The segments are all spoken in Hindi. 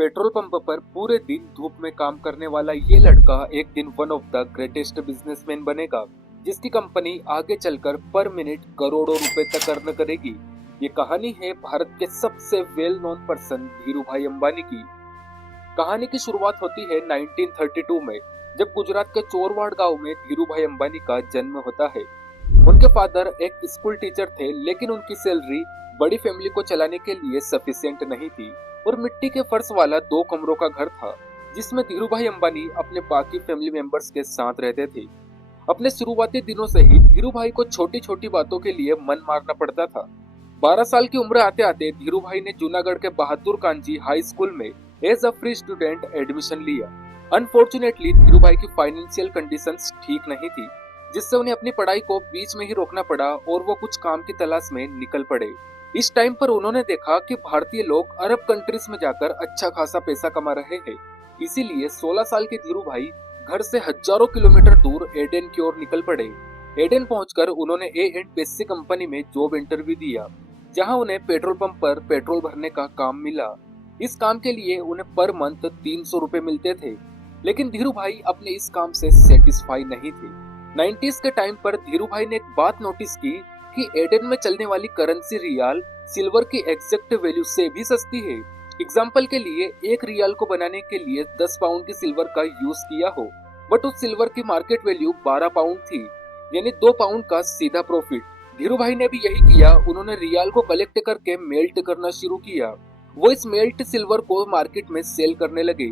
पेट्रोल पंप पर पूरे दिन धूप में काम करने वाला ये लड़का एक दिन one of the greatest businessman बनेगा, जिसकी कंपनी आगे चलकर पर मिनट करोड़ों रुपए तक अर्न करेगी। ये कहानी है भारत के सबसे well known person Dhirubhai Ambani की। कहानी की शुरुआत होती है 1932 में, जब गुजरात के चोरवाड़ गांव में धीरूभाई अंबानी का जन्म होता है। उनके फादर एक स्कूल टीचर थे, लेकिन उनकी सैलरी बड़ी फैमिली को चलाने के लिए सफिशिएंट नहीं थी और मिट्टी के फर्श वाला 2 कमरों का घर था, जिसमें धीरूभाई अंबानी अपने बाकी फैमिली मेंबर्स के साथ रहते थे। अपने शुरुआती दिनों से ही धीरूभाई को छोटी छोटी बातों के लिए मन मारना पड़ता था। 12 साल की उम्र आते आते धीरूभाई ने जूनागढ़ के बहादुर कांजी हाई स्कूल में as a free student admission लिया। अनफॉर्चुनेटली धीरूभाई की फाइनेंशियल कंडीशंस ठीक नहीं थी, जिससे उन्हें अपनी पढ़ाई को बीच में ही रोकना पड़ा और वो कुछ काम की तलाश में निकल पड़े। इस टाइम पर उन्होंने देखा कि भारतीय लोग अरब कंट्रीज में जाकर अच्छा खासा पैसा कमा रहे हैं। इसीलिए 16 साल के धीरूभाई घर से हजारों किलोमीटर दूर एडेन की ओर निकल पड़े। एडेन पहुंचकर उन्होंने A&P कंपनी में जॉब इंटरव्यू दिया, जहां उन्हें पेट्रोल पंप पर पेट्रोल भरने का काम मिला। इस काम के लिए उन्हें पर मंथ 300 रुपए मिलते थे, लेकिन धीरूभाई अपने इस काम से सेटिस्फाई नहीं थे। 90s के टाइम पर धीरूभाई ने एक बात नोटिस की कि एडेन में चलने वाली करेंसी रियाल सिल्वर की एग्जैक्ट वैल्यू से भी सस्ती है। एग्जाम्पल के लिए 1 रियाल को बनाने के लिए 10 पाउंड की सिल्वर का यूज किया हो, बट उस सिल्वर की मार्केट वैल्यू 12 पाउंड थी, यानी 2 पाउंड का सीधा प्रॉफिट। धीरूभाई ने भी यही किया। उन्होंने रियाल को कलेक्ट करके मेल्ट करना शुरू किया। वो इस मेल्ट सिल्वर को मार्केट में सेल करने लगे।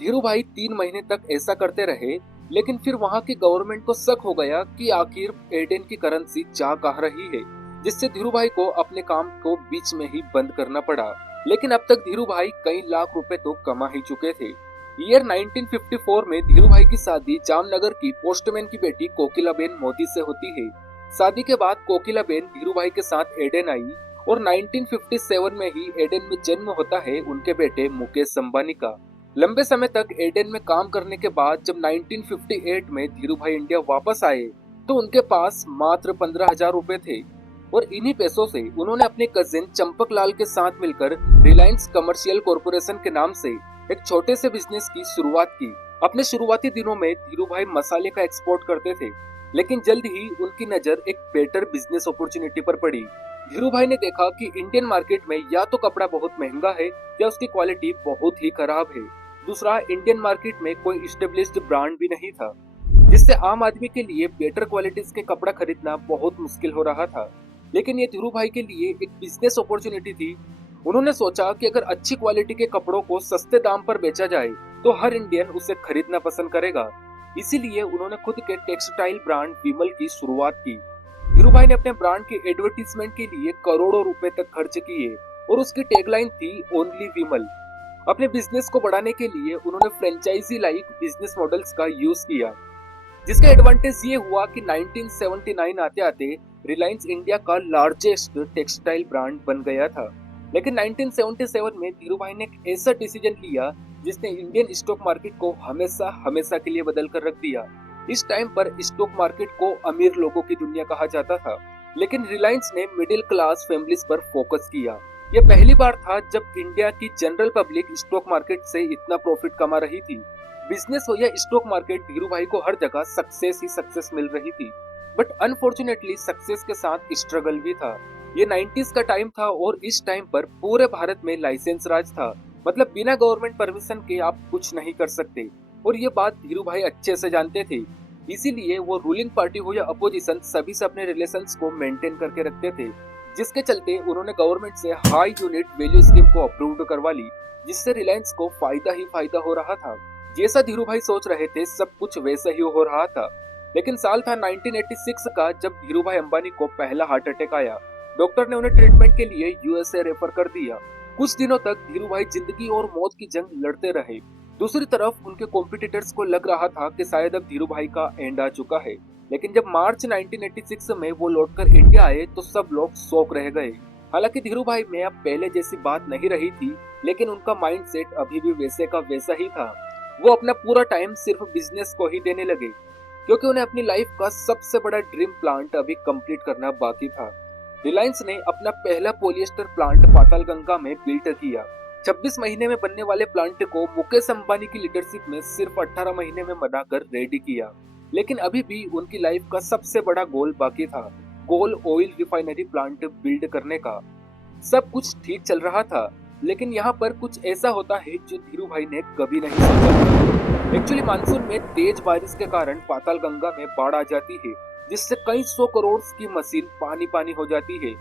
धीरूभाई 3 महीने तक ऐसा करते रहे, लेकिन फिर वहां की गवर्नमेंट को शक हो गया कि आखिर एडेन की करेंसी जा कहाँ रही है, जिससे धीरूभाई को अपने काम को बीच में ही बंद करना पड़ा। लेकिन अब तक धीरूभाई कई लाख रुपए तो कमा ही चुके थे। ईयर 1954 में धीरूभाई की शादी जामनगर की पोस्टमैन की बेटी कोकिलाबेन मोदी से होती है। शादी के बाद कोकिलाबेन धीरूभाई के साथ एडेन आई और 1957 में ही एडेन में जन्म होता है उनके बेटे मुकेश अंबानी का। लंबे समय तक एडेन में काम करने के बाद जब 1958 में धीरूभाई इंडिया वापस आए, तो उनके पास मात्र 15,000 रुपए थे और इन्हीं पैसों से उन्होंने अपने कजिन चंपकलाल के साथ मिलकर रिलायंस कमर्शियल कॉरपोरेशन के नाम से एक छोटे से बिजनेस की शुरुआत की। अपने शुरुआती दिनों में धीरूभाई मसाले का एक्सपोर्ट करते थे, लेकिन जल्द ही उनकी नजर एक बेटर बिजनेस अपॉर्चुनिटी पर पड़ी। धीरूभाई ने देखा कि इंडियन मार्केट में या तो कपड़ा बहुत महंगा है या उसकी क्वालिटी बहुत ही खराब है। दूसरा, इंडियन मार्केट में कोई इस्टेब्लिश्ड ब्रांड भी नहीं था, जिससे आम आदमी के लिए बेटर क्वालिटीज के कपड़ा खरीदना बहुत मुश्किल हो रहा था। लेकिन ये धीरूभाई के लिए एक बिजनेस अपॉर्चुनिटी थी। उन्होंने सोचा कि अगर अच्छी क्वालिटी के कपड़ों को सस्ते दाम पर बेचा जाए तो हर इंडियन उसे खरीदना पसंद करेगा। इसीलिए उन्होंने खुद के टेक्सटाइल ब्रांड विमल की शुरुआत की। धीरूभाई ने अपने ब्रांड के एडवर्टीजमेंट के लिए करोड़ों रुपए तक खर्च किए और उसकी टैगलाइन थी ओनली विमल। अपने बिजनेस को बढ़ाने के लिए उन्होंने फ्रेंचाइजी लाइक बिजनेस मॉडल्स का यूज किया, जिसका एडवांटेज ये हुआ कि 1979 आते आते रिलायंस इंडिया का लार्जेस्ट टेक्सटाइल ब्रांड बन गया था। लेकिन 1977 में धीरूभाई ने एक ऐसा डिसीजन लिया जिसने इंडियन स्टॉक मार्केट को हमेशा के लिए बदल कर रख दिया। इस टाइम पर स्टॉक मार्केट को अमीर लोगों की दुनिया कहा जाता था, लेकिन रिलायंस ने मिडिल क्लास फैमिलीज पर फोकस किया। यह पहली बार था जब इंडिया की जनरल पब्लिक स्टॉक मार्केट से इतना प्रॉफिट कमा रही थी। बिजनेस हो या स्टॉक मार्केट, धीरूभाई को हर जगह सक्सेस ही सक्सेस मिल रही थी, बट अनफॉर्चुनेटली सक्सेस के साथ स्ट्रगल भी था। ये 90s का टाइम था और इस टाइम पर पूरे भारत में लाइसेंस राज था, मतलब बिना गवर्नमेंट परमिशन के आप कुछ नहीं कर सकते, और ये बात धीरूभाई अच्छे से जानते थे। इसीलिए वो रूलिंग पार्टी हो या अपोजिशन, सभी से अपने रिलेशंस को मेंटेन करके रखते थे, जिसके चलते उन्होंने गवर्नमेंट से हाई यूनिट वैल्यू स्कीम को अप्रूव्ड करवा ली, जिससे रिलायंस को फायदा ही फायदा हो रहा था। जैसा धीरूभाई सोच रहे थे सब कुछ वैसा ही हो रहा था। लेकिन साल था 1986 का, जब धीरूभाई अंबानी को पहला हार्ट अटैक आया। डॉक्टर ने उन्हें ट्रीटमेंट के लिए USA रेफर कर दिया। कुछ दिनों तक धीरूभाई जिंदगी और मौत की जंग लड़ते रहे। दूसरी तरफ उनके कॉम्पिटिटर्स को लग रहा था कि शायद अब धीरूभाई का एंड आ चुका है। लेकिन जब मार्च 1986 में वो लौटकर इंडिया आए तो सब लोग शॉक रह गए। हालांकि धीरूभाई में अब पहले जैसी बात नहीं रही थी, लेकिन उनका माइंडसेट अभी भी वैसे का वैसा ही था। वो अपना पूरा टाइम सिर्फ बिजनेस को ही देने लगे, क्योंकि उन्हें अपनी लाइफ का सबसे बड़ा ड्रीम प्लांट अभी कंप्लीट करना बाकी था। रिलायंस ने अपना पहला पॉलिएस्टर प्लांट पातालगंगा में बिल्ड किया। 26 महीने में बनने वाले प्लांट को मुकेश अंबानी की लीडरशिप में सिर्फ 18 महीने में बनाकर रेडी किया। लेकिन अभी भी उनकी लाइफ का सबसे बड़ा गोल बाकी था, गोल ऑयल रिफाइनरी प्लांट बिल्ड करने का। सब कुछ ठीक चल रहा था, लेकिन यहाँ पर कुछ ऐसा होता है जो धीरू भाई ने कभी नहीं सोचा था। एक्चुअली मानसून में तेज बारिश के कारण पाताल गंगा में बाढ़ आ जाती है, जिससे कई 100 करोड़ की मशीन पानी पानी हो जाती है।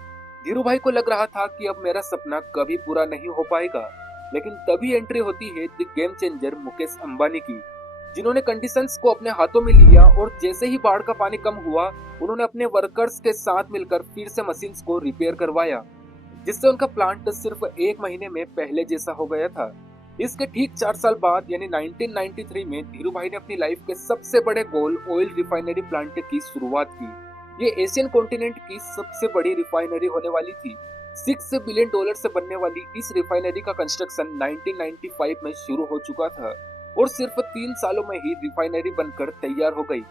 धीरू भाई को लग रहा था कि अब मेरा सपना कभी पूरा नहीं हो पाएगा, लेकिन तभी एंट्री होती है the game changer Mukesh Ambani की, जिन्होंने कंडीशंस को अपने हाथों में लिया और जैसे ही बाढ़ का पानी कम हुआ, उन्होंने अपने वर्कर्स के साथ मिलकर फिर से मशीन्स को रिपेयर करवाया, जिससे उनका प्लांट सिर्फ 1 महीने में पहले जैसा हो गया था। इसके ठीक 4 साल बाद यानी 1993 में धीरू भाई ने अपनी लाइफ के सबसे बड़े गोल ऑयल रिफाइनरी प्लांट की शुरुआत की। ये एशियन कॉन्टिनेंट की सबसे बड़ी रिफाइनरी होने वाली थी। $6 बिलियन से बनने वाली इस रिफाइनरी का कंस्ट्रक्शन 1995 में शुरू हो चुका था और सिर्फ 3 सालों में ही रिफाइनरी बनकर तैयार हो गई।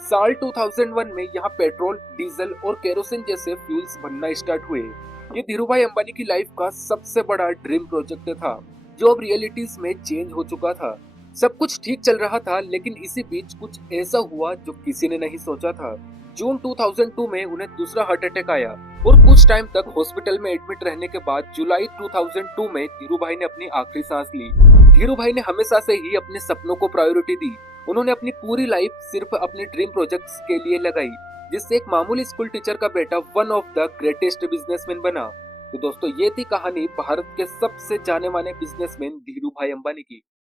साल 2001 में यहाँ पेट्रोल, डीजल और केरोसिन जैसे फ्यूल्स बनना स्टार्ट हुए। ये धीरूभाई अंबानी की लाइफ का सबसे बड़ा ड्रीम प्रोजेक्ट था, जो अब रियलिटीज में चेंज हो चुका था। सब कुछ ठीक चल रहा था, लेकिन इसी बीच कुछ ऐसा हुआ जो किसी ने नहीं सोचा था। जून 2002 में उन्हें दूसरा हार्ट अटैक आया और कुछ टाइम तक हॉस्पिटल में एडमिट रहने के बाद जुलाई 2002 में धीरूभाई ने अपनी आखिरी सांस ली। धीरूभाई ने हमेशा से ही अपने सपनों को प्रायोरिटी दी। उन्होंने अपनी पूरी लाइफ सिर्फ अपने ड्रीम प्रोजेक्ट्स के लिए लगाई, जिससे एक मामूली स्कूल टीचर का बेटा one of the greatest businessman बना। तो दोस्तों, ये थी कहानी भारत के सबसे जाने माने बिजनेसमैन धीरूभाई अंबानी की।